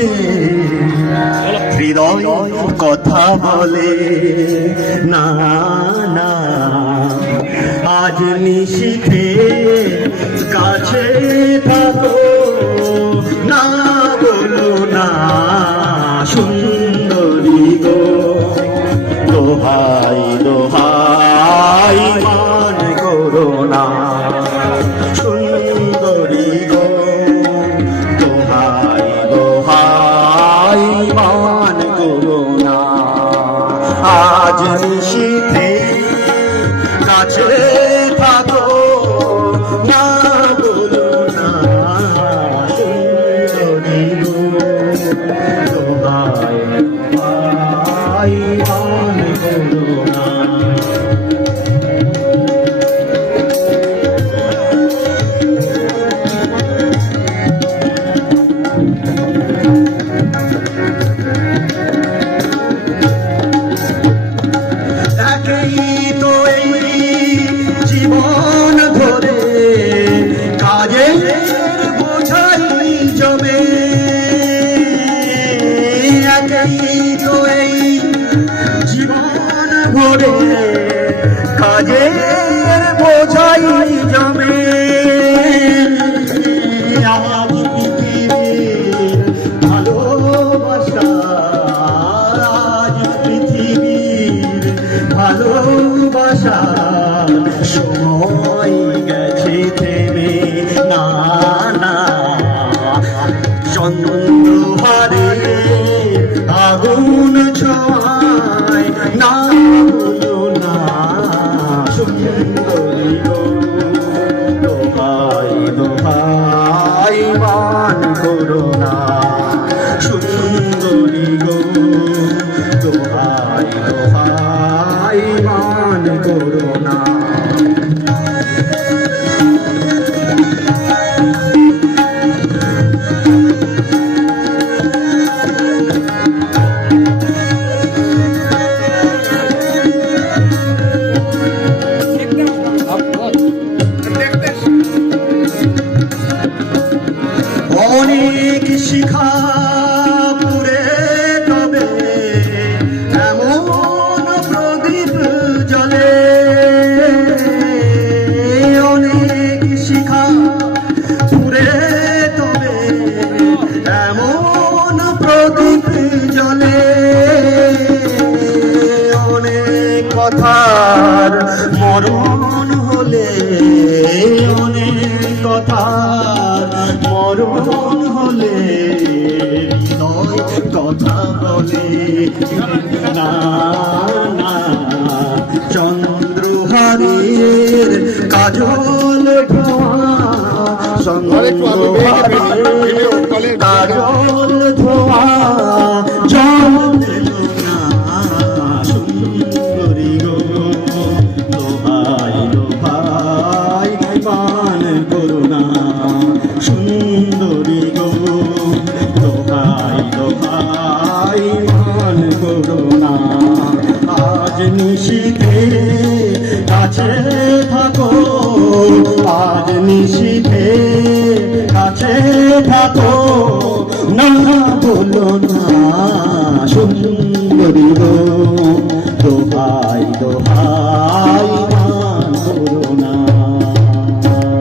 খুলে হৃদয় কথা বলে না না আজ নিশিতে ভরে কাজের বোঝাই জমে ভালোবাসা সময় গেছে থেমে। না না করো না। সুন্দরী গো দোহাই দোহাই মান করো না। শিখা পুরে তবে এমন প্রদীপ জলে অনেক শিখা পুরে তবে এমন প্রদীপ জলে অনেক কথার মরণ হলে অনেক কথার মরণ হলে হৃদয় কথা বলে না না চন্দ্রহারের কাজল ধোয়া চন্দ্রহারের কাজল ধোয়া আজ নিশীথে কাছে থাকো। আজ নিশীথে কাছে থাকো। না বলো না সুন্দরী দোহাই দোহাই।